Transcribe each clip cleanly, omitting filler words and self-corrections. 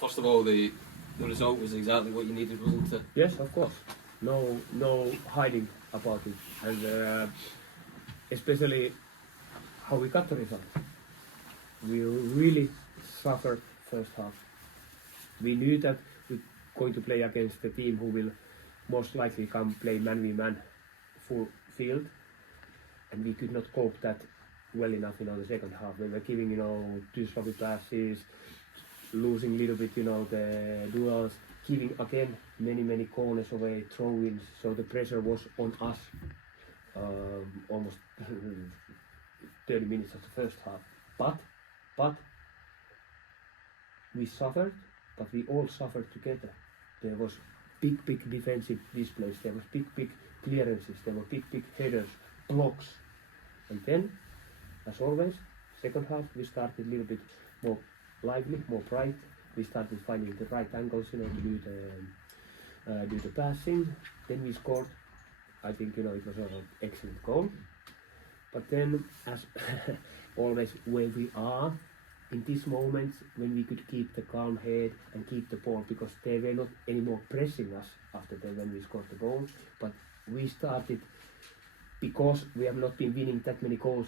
first of all, the result was exactly what you needed, wasn't it? Yes, of course. No hiding about it, and especially how we got the result. We really suffered first half. We knew that we're going to play against the team who will most likely come play man-v-man full field, and we could not cope that well enough, the second half. They were giving, too sloppy passes, losing a little bit, the duels, giving again many corners away, throw-ins, so the pressure was on us almost 30 minutes of the first half. But we suffered, but we all suffered together. There was big defensive displays, there was big clearances, there were big headers, blocks, and then, as always, second half we started a little bit more lively, more bright. We started finding the right angles, to do the passing. Then we scored. I think it was an excellent goal. But then, as always, where we are in these moments when we could keep the calm head and keep the ball, because they were not anymore pressing us after when we scored the goal, but we started, because we have not been winning that many goals,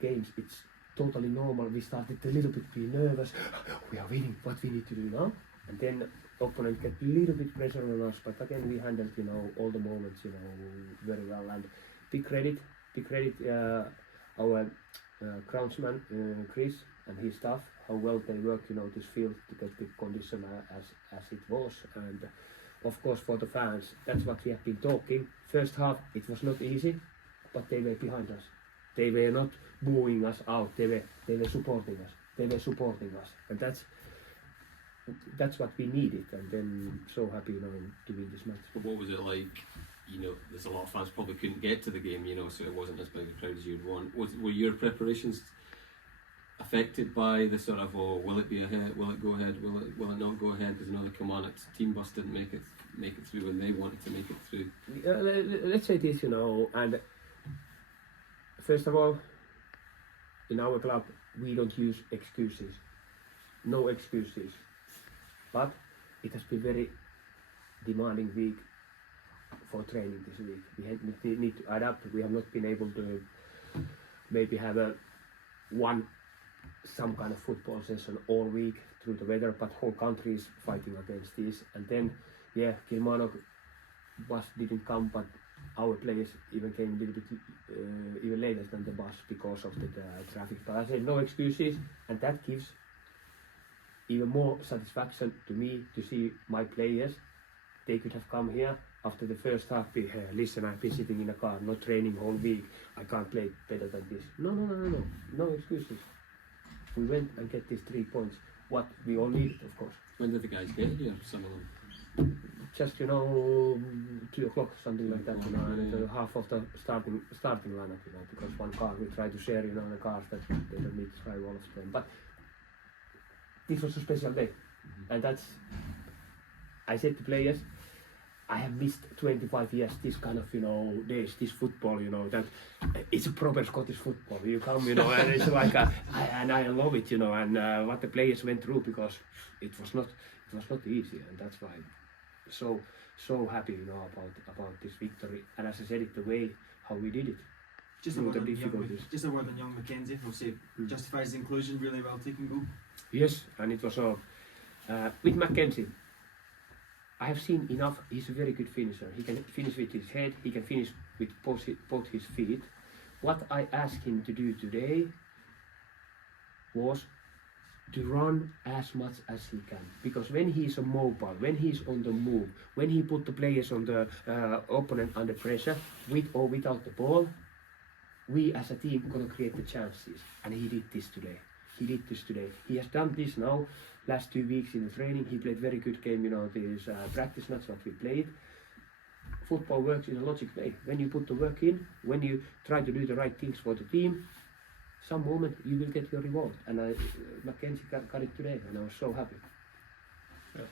games, it's totally normal. We started a little bit be nervous. We are winning. What we need to do now? And then opponent get a little bit pressure on us. But again, we handled all the moments very well. And big credit our groundsman Chris and his staff, how well they worked this field to get the condition as it was. And of course for the fans, that's what we have been talking. First half it was not easy, but they were behind us. They were not booing us out. They were supporting us. And that's what we needed. And then so happy to win this match. But what was it like? There's a lot of fans probably couldn't get to the game. So it wasn't as big a crowd as you'd want. Were your preparations affected by the sort of, will it be ahead? Will it go ahead? Will it not go ahead? Because the Kilmarnock's team bus didn't make it through when they wanted to make it through. Let's say this, and first of all, in our club we don't use excuses. No excuses. But it has been very demanding week for training this week. We need to adapt. We have not been able to maybe have some kind of football session all week through the weather, but whole country is fighting against this. And then, Kilmarnock bus didn't come, but our players even came a little bit even later than the bus because of the traffic. But I said no excuses, and that gives even more satisfaction to me to see my players. They could have come here after the first half. Listen, I've been sitting in a car, not training whole week. I can't play better than this. No excuses. We went and get these 3 points. What we all needed, of course. When did the guys get here? Some of them. Just 2 o'clock, something like that. And half of the starting lineup. Because one car we try to share. The cars that they don't need to drive all of them. But this was a special day, and that's. I said to players, I have missed 25 years this kind of days, this football, that it's a proper Scottish football. You come, and it's like and I love it, and what the players went through, because it was not easy, and that's why I'm so happy, about this victory. And as I said it, the way how we did it. Just a word on young Mackenzie. We'll say justifies the inclusion, really well taken goal. Yes, and it was with Mackenzie. I have seen enough. He's a very good finisher. He can finish with his head. He can finish with both his feet. What I asked him to do today was to run as much as he can. Because when he's mobile, when he's on the move, when he put the players on the opponent under pressure, with or without the ball, we as a team gonna create the chances. And he did this today. He has done this now. Last 2 weeks in the training, he played very good game. This practice match what we played. Football works in a logic way. When you put the work in, when you try to do the right things for the team, some moment you will get your reward. And Mackenzie got it today, and I was so happy. Yeah.